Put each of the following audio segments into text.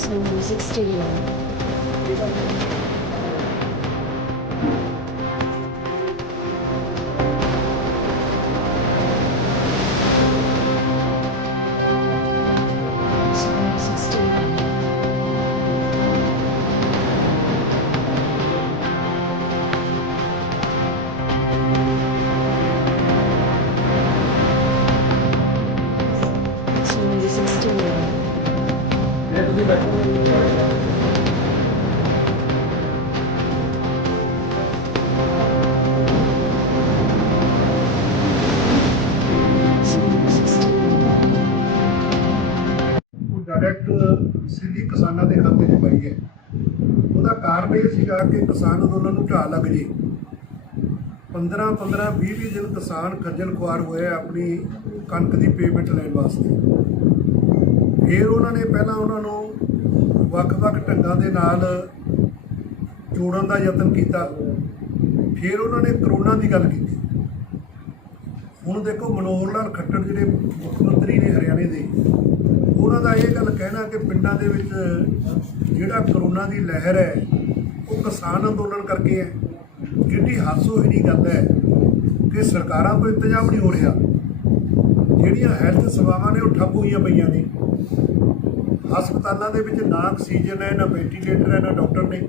Some music studio. ਜੇ ਤੁਸੀਂ direct ਸਿੱਧੀ ਕਿਸਾਨਾਂ ਦੇ ਖਾਤੇ 'ਚ ਪਈ ਹੈ। ਉਹਦਾ ਕਾਰਨ ਇਹ ਸੀਗਾ ਕਿ ਕਿਸਾਨ ਅੰਦੋਲਨ ਨੂੰ ਢਾਹ ਲੱਗ ਜੇ। 15 15 20 20 ਦਿਨ ਕਿਸਾਨ ਖੱਜਲ ਖੁਆਰ ਹੋਏ ਆਪਣੀ ਕਣਕ ਦੀ ਪੇਮੈਂਟ ਲੈਣ ਵਾਸਤੇ। ਫਿਰ ਉਹਨਾਂ ਨੇ ਪਹਿਲਾਂ ਉਹਨਾਂ ਨੂੰ ਵੱਖ-ਵੱਖ ਢੰਗਾਂ ਦੇ ਨਾਲ ਜੋੜਨ ਦਾ ਯਤਨ ਕੀਤਾ। ਫਿਰ ਉਹਨਾਂ ਨੇ ਕਰੋਨਾ ਦੀ ਗੱਲ ਕੀਤੀ। ਹੁਣ ਦੇਖੋ ਮਨੋਹਰ ਲਾਲ ਖੱਟੜ ਜਿਹੜੇ ਮੁੱਖ ਮੰਤਰੀ ਨੇ ਹਰਿਆਣੇ ਦੇ, ਉਹਨਾਂ ਦਾ ਇਹ ਗੱਲ ਕਹਿਣਾ ਕਿ ਪਿੰਡਾਂ ਦੇ ਵਿੱਚ ਜਿਹੜਾ ਕਰੋਨਾ ਦੀ ਲਹਿਰ ਹੈ, ਉਹ ਕਿਸਾਨ ਅੰਦੋਲਨ ਕਰਕੇ ਹੈ। ਕਿੰਨੀ ਹਾਸੋਹੀਣੀ ਗੱਲ ਹੈ ਕਿ ਸਰਕਾਰਾਂ ਤੋਂ ਇੰਤਜ਼ਾਮ ਨਹੀਂ ਹੋ ਰਿਹਾ। ਜਿਹੜੀਆਂ ਹੈਲਥ ਸੇਵਾਵਾਂ ਨੇ ਉਹ ਠੱਪ ਹੋਈਆਂ ਪਈਆਂ ਨੇ। ਹਸਪਤਾਲਾਂ ਦੇ ਵਿੱਚ ਨਾ ਆਕਸੀਜਨ ਹੈ, ਨਾ ਵੈਂਟੀਲੇਟਰ ਹੈ, ਨਾ ਡਾਕਟਰ ਨੇ।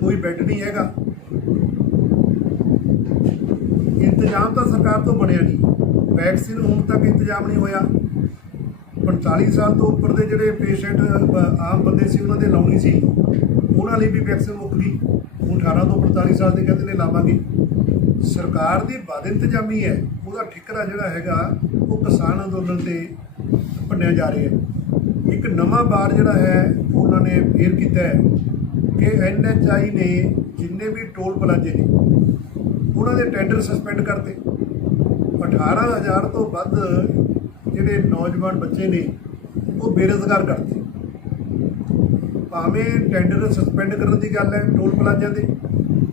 ਕੋਈ ਬੈੱਡ ਨਹੀਂ ਹੈਗਾ। ਇੰਤਜ਼ਾਮ ਤਾਂ ਸਰਕਾਰ ਤੋਂ ਬਣਿਆ ਨਹੀਂ। ਵੈਕਸੀਨ ਹੁਣ ਤੱਕ ਇੰਤਜ਼ਾਮ ਨਹੀਂ ਹੋਇਆ। 45 ਸਾਲ ਤੋਂ ਉੱਪਰ ਦੇ ਜਿਹੜੇ ਪੇਸ਼ੈਂਟ ਆਮ ਬੰਦੇ ਸੀ, ਉਹਨਾਂ ਦੇ ਲਾਉਣੀ ਸੀ। ਉਹਨਾਂ ਲਈ ਵੀ ਵੈਕਸੀਨ ਮੁੱਕ ਗਈ। ਹੁਣ 18 ਤੋਂ 45 ਸਾਲ ਦੇ ਕਹਿੰਦੇ ਨੇ ਲਾਵਾਂਗੇ। ਸਰਕਾਰ ਦੀ ਵੱਧ ਇੰਤਜ਼ਾਮੀ ਹੈ, ਉਹਦਾ ਠਿਕਰਾ ਜਿਹੜਾ ਹੈਗਾ, ਉਹ ਕਿਸਾਨ ਅੰਦੋਲਨ ਤੇ ਭੰਨਿਆ ਜਾ ਰਿਹਾ ਹੈ। ਇੱਕ ਨਵਾਂ ਬਾਰ ਜਿਹੜਾ ਹੈ, ਉਹਨਾਂ ਨੇ ਫੇਰ ਕੀਤਾ ਹੈ ਕਿ ਐਨਐਚਆਈ ਨੇ ਜਿੰਨੇ ਵੀ ਟੋਲ ਪਲਾਜ਼ੇ ਨੇ, ਉਹਨਾਂ ਦੇ ਟੈਂਡਰ ਸਸਪੈਂਡ ਕਰਤੇ। 18000 ਤੋਂ ਵੱਧ ਜਿਹੜੇ ਨੌਜਵਾਨ ਬੱਚੇ ਨੇ, ਉਹ ਬੇਰੁਜ਼ਗਾਰ ਕਰਤੇ। ਭਾਵੇਂ ਟੈਂਡਰ ਸਸਪੈਂਡ ਕਰਨ ਦੀ ਗੱਲ ਹੈ ਟੋਲ ਪਲਾਜ਼ਿਆਂ ਦੇ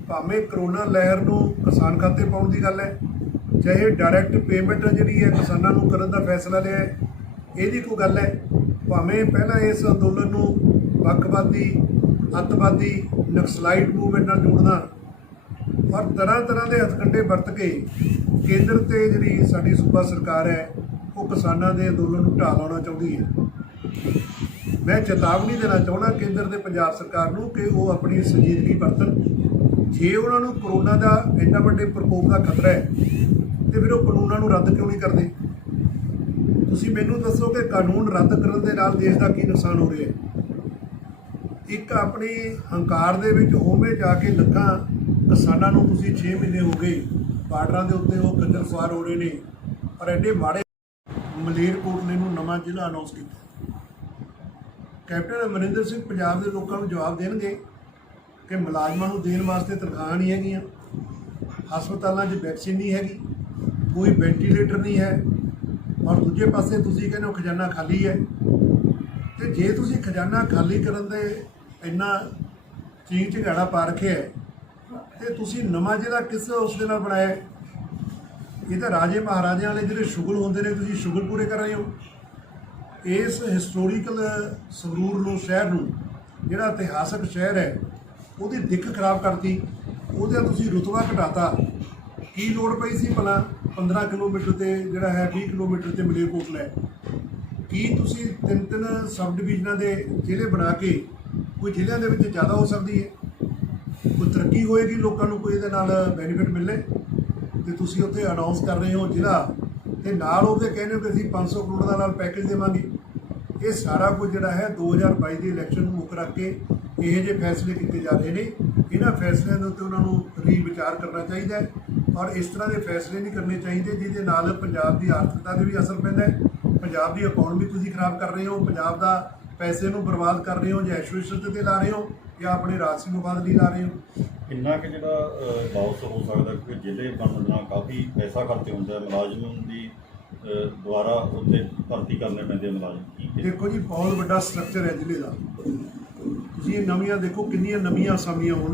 ਭਾਵੇਂ ਕਰੋਨਾ ਲਹਿਰ ਨੂੰ ਕਿਸਾਨ ਖਾਤੇ ਪਾਉਣ ਦੀ ਗੱਲ ਹੈ, ਚਾਹੇ ਡਾਇਰੈਕਟ ਪੇਮੈਂਟ ਜਿਹੜੀ ਹੈ ਕਿਸਾਨਾਂ ਨੂੰ ਕਰਨ ਦਾ ਫੈਸਲਾ ਲਿਆ ਹੈ, ਇਹਦੀ ਕੋਈ ਗੱਲ ਹੈ? ਭਾਵੇਂ ਪਹਿਲਾਂ ਇਸ ਅੰਦੋਲਨ ਨੂੰ ਵੱਖਵਾਦੀ ਅੱਤਵਾਦੀ, ਨਕਸਲਾਈਟ ਮੂਵਮੈਂਟ ਨਾਲ ਜੋੜਨਾ ਔਰ ਤਰ੍ਹਾਂ ਤਰ੍ਹਾਂ ਦੇ ਹਥਕੰਡੇ ਵਰਤ ਕੇ ਕੇਂਦਰ ਤੇ ਜਿਹੜੀ ਸਾਡੀ ਸੂਬਾ ਸਰਕਾਰ ਹੈ, ਉਹ ਕਿਸਾਨਾਂ ਦੇ ਅੰਦੋਲਨ ਨੂੰ ਢਾਹ ਲਾਉਣਾ ਚਾਹੁੰਦੀ ਹੈ। ਮੈਂ ਚੇਤਾਵਨੀ ਦੇਣਾ ਚਾਹੁੰਦਾ ਕੇਂਦਰ ਤੇ ਪੰਜਾਬ ਸਰਕਾਰ ਨੂੰ ਕਿ ਉਹ ਆਪਣੀ ਸੰਜੀਦਗੀ ਵਰਤਣ। ਜੇ ਉਹਨਾਂ ਨੂੰ ਕਰੋਨਾ ਦਾ ਇੰਨਾ ਵੱਡੇ ਪ੍ਰਕੋਪ ਦਾ ਖਤਰਾ ਹੈ, ਤੇ ਫਿਰ ਉਹ ਕਾਨੂੰਨਾਂ ਨੂੰ ਰੱਦ ਕਿਉਂ ਨਹੀਂ ਕਰਦੇ? ਤੁਸੀਂ ਮੈਨੂੰ ਦੱਸੋ ਕਿ ਕਾਨੂੰਨ ਰੱਦ ਕਰਨ ਦੇ ਨਾਲ ਦੇਸ਼ ਦਾ ਕੀ ਨੁਕਸਾਨ ਹੋ ਰਿਹਾ ਹੈ? ਇੱਕ ਆਪਣੀ ਹੰਕਾਰ ਦੇ ਵਿੱਚ ਹੋਵੇਂ ਜਾ ਕੇ ਲੱਖਾਂ ਕਿਸਾਨਾਂ ਨੂੰ ਤੁਸੀਂ 6 ਮਹੀਨੇ ਹੋ ਗਏ, ਬਾਰਡਰਾਂ ਦੇ ਉੱਤੇ ਉਹ ਗੱਜਰ ਸਵਾਰ ਹੋ ਰਹੇ ਨੇ, ਪਰ ਐਡੇ ਮਾੜੇ ਮਲੇਰਕੋਟਲੇ ਨੂੰ ਨਵਾਂ ਜ਼ਿਲ੍ਹਾ ਅਨਾਉਂਸ ਕੀਤਾ। ਕੈਪਟਨ ਅਮਰਿੰਦਰ ਸਿੰਘ ਪੰਜਾਬ ਦੇ ਲੋਕਾਂ ਨੂੰ ਜਵਾਬ ਦੇਣਗੇ ਕਿ ਮੁਲਾਜ਼ਮਾਂ ਨੂੰ ਦੇਣ ਵਾਸਤੇ ਤਨਖਾਹਾਂ ਨਹੀਂ ਹੈਗੀਆਂ ਹਸਪਤਾਲਾਂ 'ਚ ਵੈਕਸੀਨ ਨਹੀਂ ਹੈਗੀ ਕੋਈ ਵੈਂਟੀਲੇਟਰ ਨਹੀਂ ਹੈ ਔਰ ਦੂਜੇ ਪਾਸੇ ਤੁਸੀਂ ਕਹਿੰਦੇ ਹੋ ਖਜ਼ਾਨਾ ਖਾਲੀ ਹੈ। ਤੇ ਜੇ ਤੁਸੀਂ ਖਜ਼ਾਨਾ ਖਾਲੀ ਕਰਨ ਦੇ ਇੰਨਾ ਚੀਂ ਝਗੜਾ ਪਾ ਰੱਖਿਆ ਹੈ, ਤੇ ਤੁਸੀਂ ਨਵਾਂ ਜਿਹੜਾ ਕਿਸ ਉਸ ਦੇ ਨਾਲ ਬਣਾਇਆ ਇਹ ਤਾਂ ਰਾਜੇ ਮਹਾਰਾਜਿਆਂ ਵਾਲੇ ਜਿਹੜੇ ਸ਼ੁਗਲ ਹੁੰਦੇ ਨੇ ਤੁਸੀਂ ਸ਼ੁਗਲ ਪੂਰੇ ਕਰ ਰਹੇ ਹੋ। ਇਸ ਹਿਸਟੋਰੀਕਲ ਸੰਗਰੂਰ ਨੂੰ ਸ਼ਹਿਰ ਨੂੰ ਜਿਹੜਾ ਇਤਿਹਾਸਕ ਸ਼ਹਿਰ ਹੈ ਉਹਦੀ ਦਿੱਖ ਖਰਾਬ ਕਰਤੀ, ਉਹਦਾ ਤੁਸੀਂ ਰੁਤਬਾ ਘਟਾਤਾ। ਕੀ ਲੋੜ ਪਈ ਸੀ ਭਲਾ 15 ਕਿਲੋਮੀਟਰ ਤੇ ਜਿਹੜਾ ਹੈ 20 ਕਿਲੋਮੀਟਰ ਤੇ ਮਲੇਰਕੋਟਲਾ ਹੈ ਕੀ ਤੁਸੀਂ ਤਿੰਨ ਤਿੰਨ ਸਬ ਡਿਵੀਜ਼ਨਾਂ ਦੇ ਜ਼ਿਲ੍ਹੇ ਬਣਾ ਕੇ ਕੋਈ ਜ਼ਿਲ੍ਹਿਆਂ ਦੇ ਵਿੱਚ ਜ਼ਿਆਦਾ ਹੋ ਸਕਦੀ ਹੈ? ਕੋਈ ਤਰੱਕੀ ਹੋਏਗੀ ਲੋਕਾਂ ਨੂੰ ਕੋਈ ਇਹਦੇ ਨਾਲ ਬੈਨੀਫਿਟ ਮਿਲੇ? ਤੇ ਤੁਸੀਂ ਉੱਥੇ ਅਨਾਉਂਸ ਕਰ ਰਹੇ ਹੋ ਜ਼ਿਲ੍ਹਾ ਤੇ ਨਾਲ ਉਹਦੇ ਕਹਿੰਦੇ ਹੋ ਕਿ ਅਸੀਂ 500 ਕਰੋੜ ਦਾ ਨਾਲ ਪੈਕੇਜ ਦੇਵਾਂਗੇ। ਇਹ ਸਾਰਾ ਕੁਝ ਜਿਹੜਾ ਹੈ 2022 ਦੀ ਇਲੈਕਸ਼ਨ ਨੂੰ ਮੁੱਖ ਰੱਖ ਕੇ ਇਹ ਜਿਹੇ ਫੈਸਲੇ ਕੀਤੇ ਜਾ ਰਹੇ ਨੇ ਇਹਨਾਂ ਫੈਸਲਿਆਂ ਦੇ ਉੱਤੇ ਉਹਨਾਂ ਨੂੰ ਰੀ-ਵਿਚਾਰ ਕਰਨਾ ਚਾਹੀਦਾ ਹੈ ਔਰ ਇਸ ਤਰ੍ਹਾਂ ਦੇ ਫੈਸਲੇ ਨਹੀਂ ਕਰਨੇ ਚਾਹੀਦੇ ਜਿਹਦੇ ਨਾਲ ਪੰਜਾਬ ਦੀ ਆਰਥਿਕਤਾ ਤੇ ਵੀ ਅਸਰ ਪੈਂਦਾ ਹੈ। ਪੰਜਾਬ ਦੀ ਇਕਨੋਮੀ ਤੁਸੀਂ ਖਰਾਬ ਕਰ ਰਹੇ ਹੋ ਪੰਜਾਬ ਦਾ ਪੈਸੇ ਨੂੰ ਬਰਬਾਦ ਕਰ ਰਹੇ ਹੋ ਜਾਂ ਐਸ਼ਵਿਸ਼ਤ ਤੇ ਲਾ ਰਹੇ ਹੋ ਜਾਂ ਆਪਣੇ ਰਾਜਸੀ ਮਫਾਦ ਲਈ ਲਾ ਰਹੇ ਹੋ। ਕਿੰਨਾ ਕਿ ਜਿਹੜਾ ਲਾਸ ਹੋ ਸਕਦਾ ਕਿਉਂਕਿ ਜ਼ਿਲ੍ਹੇ ਬਣਨ ਨਾਲ ਕਾਫੀ ਪੈਸਾ ਖਰਚ ਹੁੰਦਾ ਹੈ ਮੁਲਾਜ਼ਮ ਦੀ ਦੁਬਾਰਾ ਉੱਥੇ ਭਰਤੀ ਕਰਨੇ ਪੈਂਦੇ ਮੁਲਾਜ਼ਮ। ਕੀ ਦੇਖੋ ਜੀ ਬਹੁਤ ਵੱਡਾ ਸਟਰਕਚਰ ਹੈ ਜ਼ਿਲ੍ਹੇ ਦਾ। ਤੁਸੀਂ ਇਹ ਨਵੀਆਂ ਦੇਖੋ ਕਿੰਨੀਆਂ ਨਵੀਆਂ ਅਸਾਮੀਆਂ ਹੋਣ।